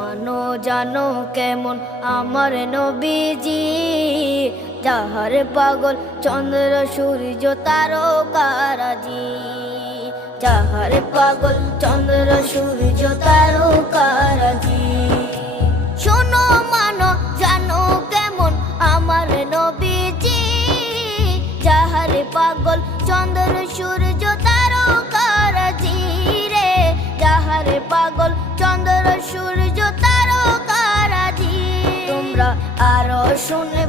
মানো জানো কেমন আমার নবীজি, যাহার পাগল চন্দ্র সূর্য তারকারাজি, যাহার পাগল চন্দ্র সূর্য তারকারাজি। শোনো মানো জানো কেমন আমার নবীজি, যাহার পাগল চন্দ্র সূর্য তারকারাজি রে, যাহার পাগল চন্দ্র সূর্য তারকারাজি। তোমরা আরো শুনে